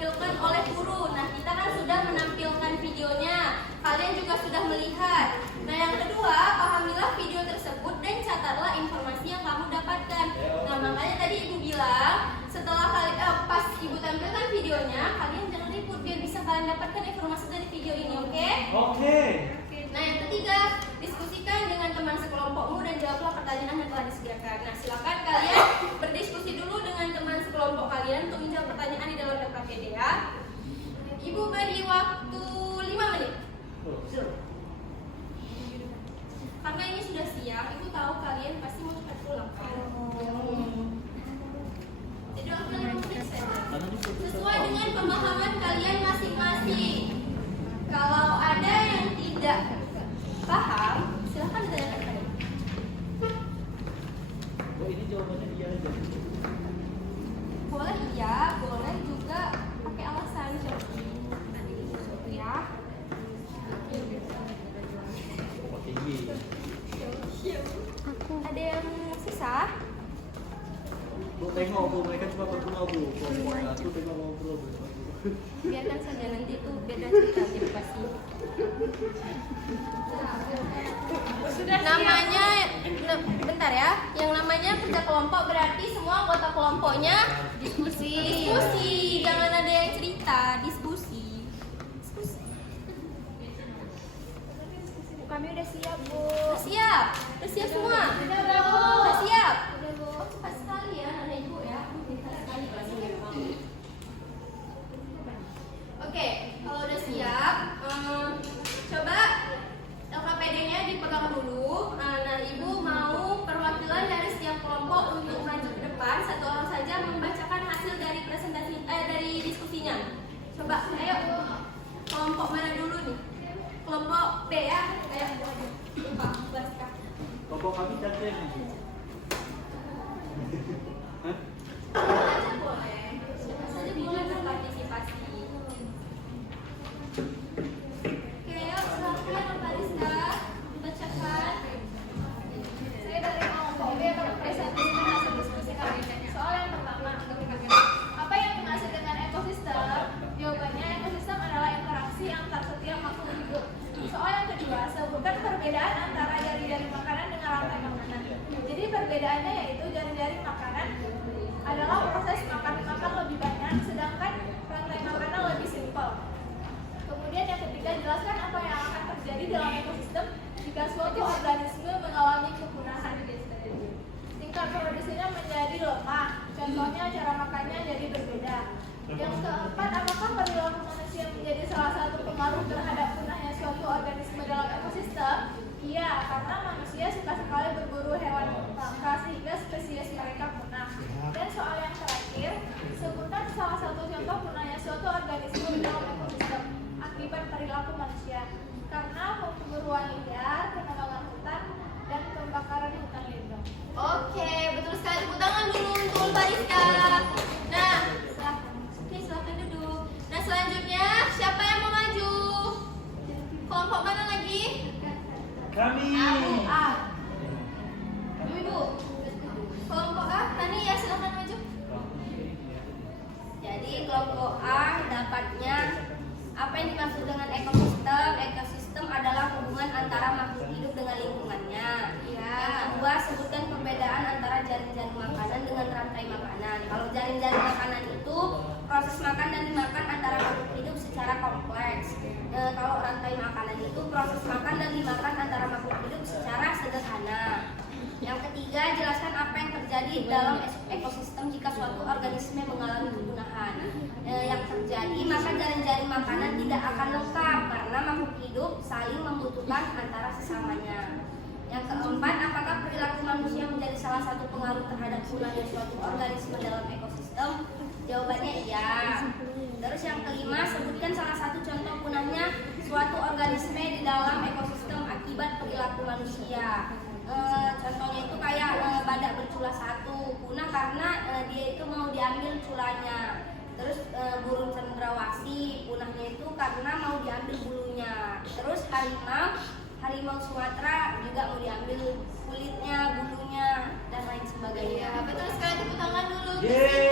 ditampilkan oleh guru. Nah, kita kan sudah menampilkan videonya. Kalian juga sudah melihat. Nah, yang kedua, pahamilah video tersebut dan catatlah informasi yang kamu dapatkan. Nah, makanya tadi Ibu bilang, setelah pas Ibu tampilkan videonya, kalian jangan ribut biar bisa kalian dapatkan informasi dari video ini, oke? Oke. Nah, yang ketiga, diskusikan dengan teman sekelompokmu dan jawablah pertanyaan yang telah disediakan. Nah, silakan kalian berdiskusi dulu dengan teman sekelompok kalian untuk menjawab pertanyaan di dalam PKPD ya. Ibu beri waktu 5 menit. Karena ini sudah siang, Ibu tahu kalian pasti mau cepat pulang kan? Jadi waktu 5 menit saja. Sesuai dengan pemahaman kalian masing-masing. Kalau ada yang tidak paham, silahkan ditanyakan kalian. Oh, ini jawabannya iya aja. Boleh iya, boleh juga pakai alasan seperti ya. Pakai iya. Ada yang susah? Bu, tengok Bu, mereka cuma berguna Bu. Aku tengok ngobrol Bu. Biarkan saja, nanti itu beda cerita jadi pasti. Namanya, bentar ya. Yang namanya kerja kelompok berarti semua anggota kelompoknya diskusi. Diskusi, jangan ada yang cerita, diskusi. Diskusi. Kami udah siap, Bu. Udah siap? Udah siap semua? Udah, Bu. Udah siap? Udah, Bu. Oh, cepat sekali ya, anak ibu ya. Cepat sekali pastinya. Oke, kalau udah siap, coba LKPD-nya dipegang dulu. Nah, ibu mau perwakilan dari setiap kelompok untuk maju ke depan. Satu orang saja membacakan hasil dari presentasi, dari diskusinya. Coba, ayo. Kelompok mana dulu nih? Kelompok B ya. Ayo, lupa, Baska. Kelompok kami cantik nih. Hah? Siapa saja boleh. Siapa saja boleh berpartisipasi. Oke, yuk silakan Mbak Rizka dibacakan. Saya dari kelompok B akan mempresentasikan hasil diskusi kami. Soal yang pertama, apa yang dimaksud dengan ekosistem? Jawabannya, ekosistem adalah interaksi antar setiap makhluk hidup. Soal yang kedua, sebutkan perbedaan antara jari-jari makanan dengan rantai makanan. Jadi perbedaannya yaitu jari-jari makanan adalah proses makan lebih banyak, sedangkan rantai makanan lebih simpel. Kemudian yang ketiga, jelaskan apa yang akan terjadi dalam ekosistem jika suatu organisme mengalami kepunahan. Tingkat produksinya menjadi lemah, contohnya cara makannya jadi berbeda. Yang keempat, apakah perilaku manusia menjadi salah satu pengaruh terhadap punahnya suatu organisme dalam ekosistem? Iya, karena manusia suka sekali berburu hewan langka sehingga spesies mereka punah. Dan soal yang terakhir, sebutkan salah satu contoh punahnya suatu organisme di dalam ekosistem akibat perilaku manusia. Karena pemburuan liar, penebangan hutan, dan pembakaran hutan lindung. Oke, betul sekali. Tepuk tangan dulu untuk Mbak Rizka. Nah, silahkan duduk. Nah, selanjutnya siapa yang mau maju? Kelompok mana lagi? Kami. A. Ibu. Kelompok A, Tani ya silahkan maju. Jadi kelompok A dapatnya apa yang dimaksud dengan ekosistem? Ekosistem adalah hubungan antara makhluk hidup dengan lingkungannya. Ya. Yang kedua, sebutkan perbedaan antara jaring-jaring makanan dengan rantai makanan. Kalau jaring-jaring makanan itu proses makan dan dimakan antara makhluk hidup secara kompleks. Kalau rantai makanan itu proses makan dan dimakan antara makhluk hidup secara sederhana. Yang ketiga, jelaskan apa yang terjadi dalam ekosistem jika suatu organisme mengalami kepunahan. Yang terjadi, maka jaring-jaring makanan tidak akan lengkap karena makhluk hidup saling membutuhkan antara sesamanya. Yang keempat, apakah perilaku manusia menjadi salah satu pengaruh terhadap punahnya suatu organisme dalam ekosistem? Jawabannya iya. Terus yang kelima, sebutkan salah satu contoh punahnya suatu organisme di dalam ekosistem akibat perilaku manusia. Contohnya itu kayak badak bercula satu punah karena dia itu mau diambil culanya. Terus burung cendrawasih punahnya itu karena mau diambil bulunya. Terus harimau Sumatera juga mau diambil kulitnya, bulunya, dan lain sebagainya. Betul sekali, tepuk tangan dulu. Yeay.